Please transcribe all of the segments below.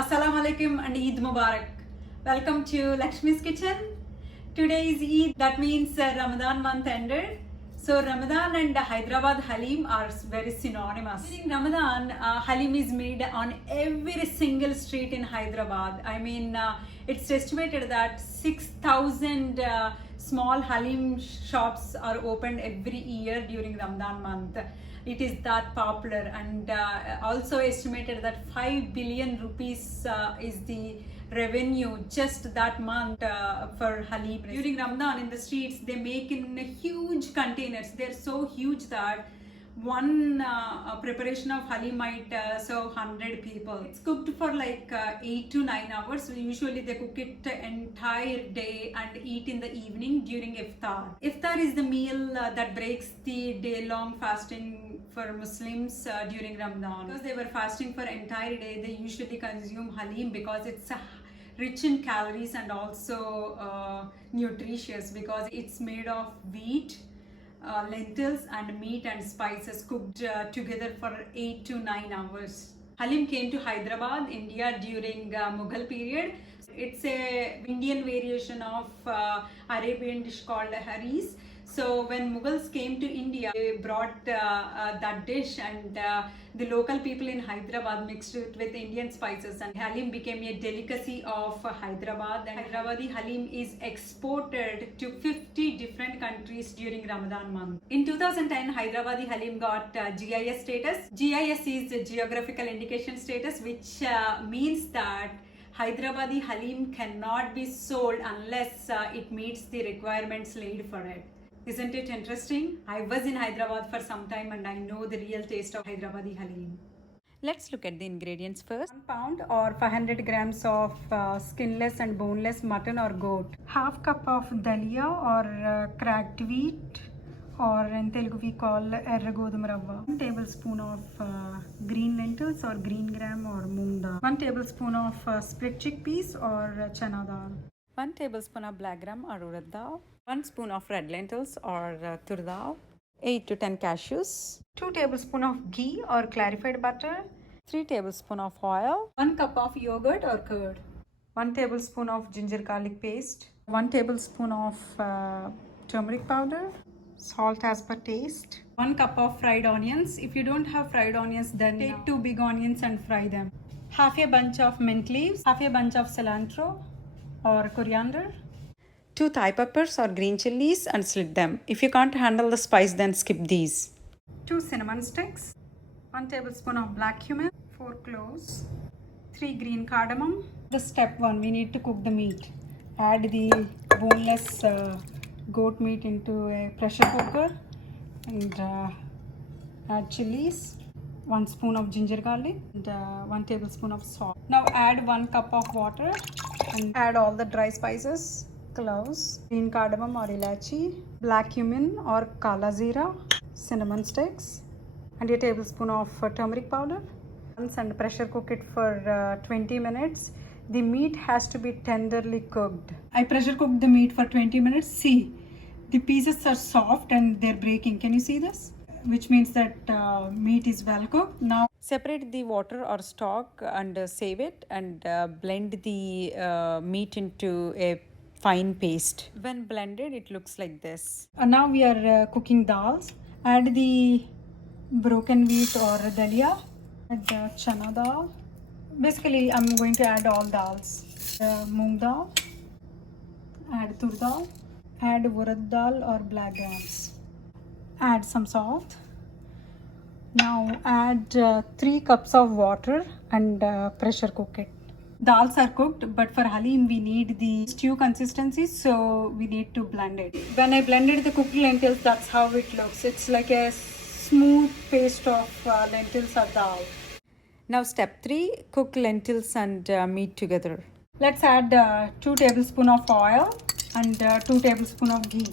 Assalamu alaikum and Eid Mubarak. Welcome to Lakshmi's Kitchen. Today is Eid, that means Ramadan month ended. So Ramadan and Hyderabad Halim are very synonymous. During Ramadan, Halim is made on every single street in Hyderabad. It's estimated that 6,000 small Halim shops are opened every year during Ramadan month. It is that popular, and also estimated that 5 billion rupees is the revenue just that month for Halim. During Ramadan in the streets, they make in huge containers. They're so huge that one preparation of Halim might serve 100 people. It's cooked for like 8 to 9 hours. Usually they cook it the entire day and eat in the evening during iftar. Iftar is the meal that breaks the day-long fasting for Muslims during Ramadan. Because they were fasting for entire day, they usually consume Halim because it's rich in calories and also nutritious because it's made of wheat, lentils and meat and spices cooked together for 8 to 9 hours. Halim came to Hyderabad, India during Mughal period. It's a Indian variation of Arabian dish called haris. So when Mughals came to India, they brought that dish, and the local people in Hyderabad mixed it with Indian spices, and Halim became a delicacy of Hyderabad. And Hyderabadi Halim is exported to 50 different countries during Ramadan month. In 2010, Hyderabadi Halim got GIS status. GIS is a geographical indication status, which means that Hyderabadi Halim cannot be sold unless it meets the requirements laid for it. Isn't it interesting? I was in Hyderabad for some time and I know the real taste of Hyderabadi Halim. Let's look at the ingredients first. 1 pound or 500 grams of skinless and boneless mutton or goat. Half cup of dalia or cracked wheat, or in Telugu we call erra godum ravva. 1 tablespoon of green lentils or green gram or moong dal. 1 tablespoon of split chickpeas or chana dal. 1 tablespoon of black gram or urad dal. 1 spoon of red lentils or tur dal. 8 to 10 cashews. 2 tablespoon of ghee or clarified butter. 3 tablespoon of oil. 1 cup of yogurt or curd. 1 tablespoon of ginger garlic paste. 1 tablespoon of turmeric powder. Salt as per taste. 1 cup of fried onions. If you don't have fried onions, then take 2 big onions and fry them. Half a bunch of mint leaves. Half a bunch of cilantro or coriander. 2 Thai peppers or green chilies and slit them. If you can't handle the spice, then skip these. 2 cinnamon sticks. 1 tablespoon of black cumin. 4 cloves. 3 green cardamom. The step 1, we need to cook the meat. Add the boneless goat meat into a pressure cooker and add chilies. 1 spoon of ginger garlic and 1 tablespoon of salt. Now add 1 cup of water and add all the dry spices. Cloves, green cardamom or ilachi, black cumin or kala zira, cinnamon sticks, and a tablespoon of turmeric powder. And pressure cook it for 20 minutes. The meat has to be tenderly cooked. I pressure cooked the meat for 20 minutes. See, the pieces are soft and they're breaking. Can you see this? Which means that meat is well cooked. Now separate the water or stock and save it, and blend the meat into a fine paste. When blended, it looks like this. Now we are cooking dals. Add the broken wheat or dalia. Add the chana dal. Basically, I'm going to add all dals. Moong dal. Add tur dal. Add urad dal or black grams. Add some salt. Now add 3 cups of water and pressure cook it. Dals are cooked, but for Halim we need the stew consistency, so we need to blend it. When I blended the cooked lentils, that's how it looks. It's like a smooth paste of lentils or dal. Now step 3, cook lentils and meat together. Let's add 2 tablespoons of oil and 2 tablespoons of ghee.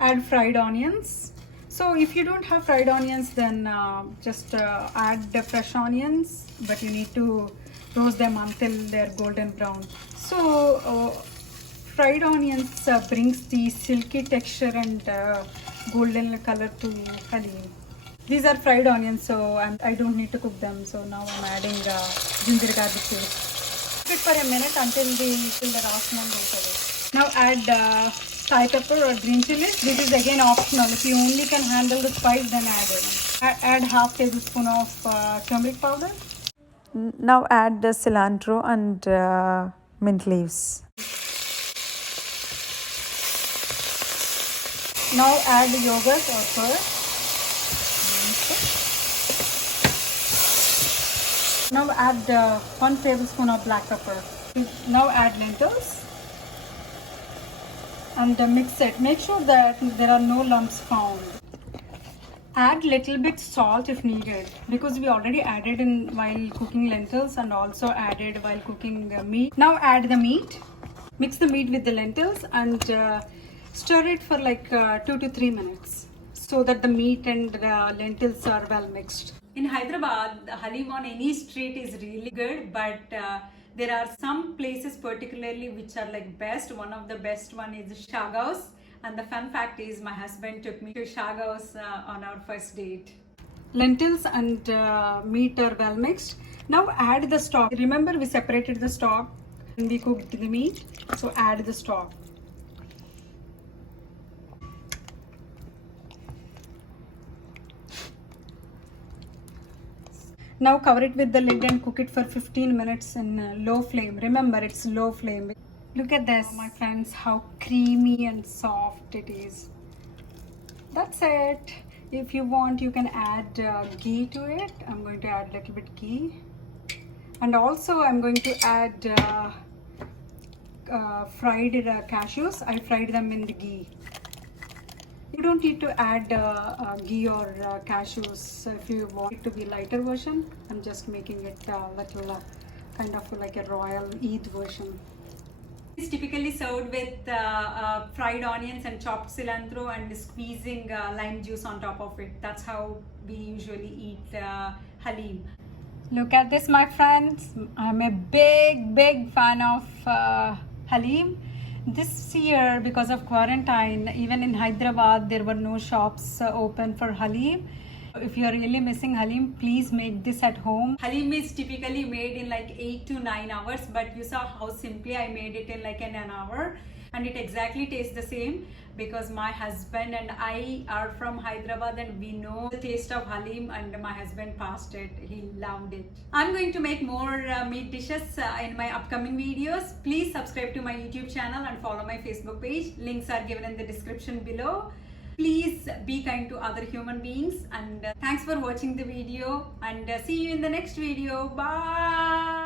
Add fried onions. So if you don't have fried onions, then just add the fresh onions, but you need to roast them until they're golden brown. So fried onions brings the silky texture and golden color to Halim. These are fried onions, so I don't need to cook them. So now I'm adding ginger garlic paste. Cook it for a minute until the raw smell goes away. Now add Thai pepper or green chilies. This is again optional. If you only can handle the spice, then add it. Add half tablespoon of turmeric powder. Now add the cilantro and mint leaves. Now add yogurt or curd. Now add 1 tablespoon of black pepper. Now add lentils and mix it. Make sure that there are no lumps found. Add little bit salt if needed, because we already added in while cooking lentils and also added while cooking meat. Now add the meat. Mix the meat with the lentils and stir it for like 2 to 3 minutes so that the meat and lentils are well mixed. In Hyderabad, halim on any street is really good, but there are some places particularly which are like best. One of the best one is Shagaos. And the fun fact is my husband took me to Shagaos on our first date. Lentils and meat are well mixed. Now add the stock. Remember we separated the stock when we cooked the meat. So add the stock. Now cover it with the lid and cook it for 15 minutes in low flame. Remember, it's low flame. Look at this, my friends, how creamy and soft it is. That's it. If you want, you can add ghee to it. I'm going to add a little bit ghee. And also I'm going to add fried cashews. I fried them in the ghee. You don't need to add ghee or cashews if you want it to be lighter version. I'm just making it little kind of like a royal Eid version. It's typically served with fried onions and chopped cilantro and squeezing lime juice on top of it. That's how we usually eat halim. Look at this, my friends. I'm a big fan of halim. This year, because of quarantine, even in Hyderabad, there were no shops open for halim. If you are really missing halim, please make this at home. Halim is typically made in like 8 to 9 hours, but you saw how simply I made it in like an hour. And it exactly tastes the same because my husband and I are from Hyderabad and we know the taste of halim, and my husband passed it. He loved it. I'm going to make more meat dishes in my upcoming videos. Please subscribe to my YouTube channel and follow my Facebook page. Links are given in the description below. Please be kind to other human beings, and thanks for watching the video, and see you in the next video. Bye.